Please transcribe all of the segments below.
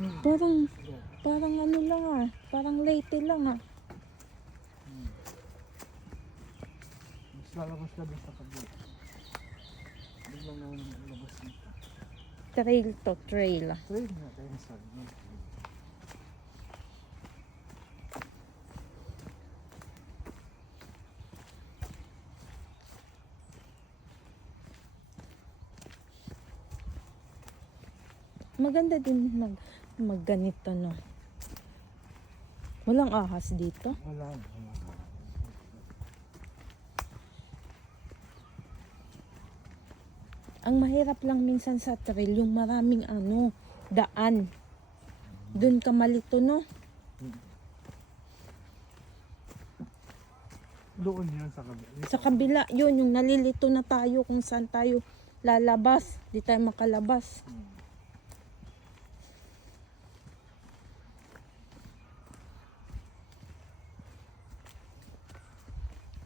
Parang ano lang parang Leyte lang Mas lalabas ka din sa kabila. Biglang naman ang labas dito. Trail to trail. Trail nga tayo sa ano. Maganda din magganito no. Walang ahas dito. Wala. Ang mahirap lang minsan sa trail yung maraming daan. Doon ka malito no. Doon yun sa kabila. Sa kabila yun yung nalilito na tayo kung saan tayo lalabas. Di tayo makalabas.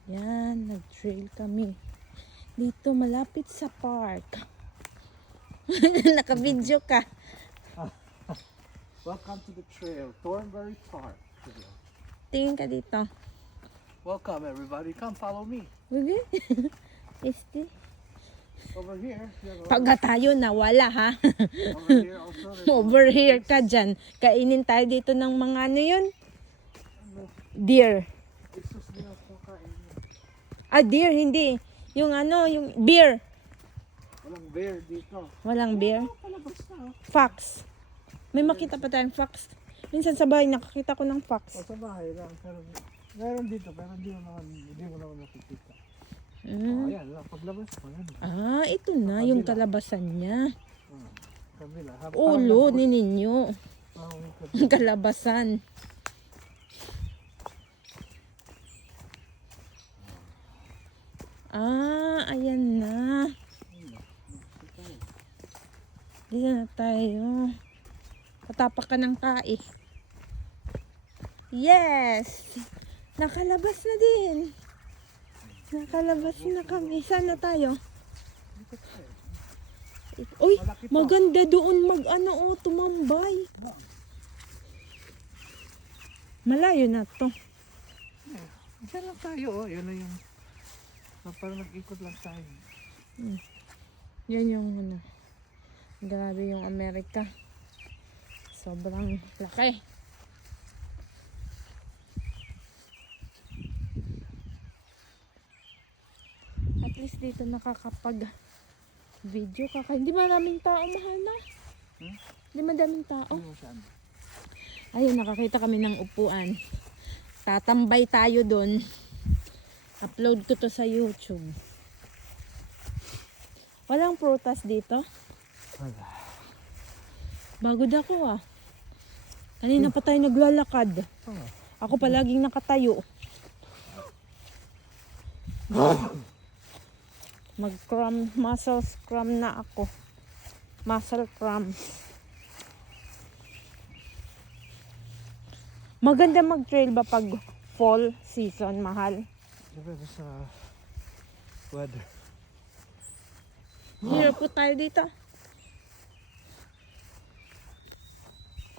Yan, nag-trail kami. Dito, malapit sa park. Naka-video ka. Welcome to the trail, Thornbury Park. Tingin ka dito. Welcome everybody, come follow me. Baby? Este. Over here. Pagka tayo nawala ha. Over here also. Over here ka dyan. Kainin tayo dito ng mga ano yun? Deer. Isus nila po kain. Deer, hindi. Yung yung beer. Walang bear dito. Walang beer. Palabas na. Fox. May makita pa tayong fox. Minsan sa bahay nakakita ko ng O fox. sa bahay lang. Pero meron dito, pero hindi mo naman nakikita. Ayan, paglabas mo yan. Ito na yung kalabasan niya. Kabila. Ulo ni ninyo. Ang kalabasan. Ayan na. Dito na tayo. Patapak ka ng tae. Yes! Nakalabas na din. Nakalabas na kami. Saan na tayo? Uy, maganda doon tumambay. Malayo na to. Diyan lang tayo, yun na yung parang nag-ikot lang tayo. Yan yung grabe yung Amerika. Sobrang laki. At least dito nakakapag video ka. Hindi maraming tao, mahal na. Hindi madaming tao. Ayun, nakakita kami ng upuan. Tatambay tayo doon. Upload ko to sa YouTube. Walang prutas dito? Wala. Bagod ako Kanina pa tayo naglalakad. Ako palaging nakatayo. Muscle scrum na ako. Muscle cramps. Maganda mag-trail ba pag fall season, mahal? Depende sa weather. Hirap po tayo dito.